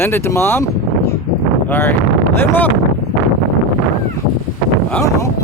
Send it to Mom? Yeah. All right. Let him up. I don't know.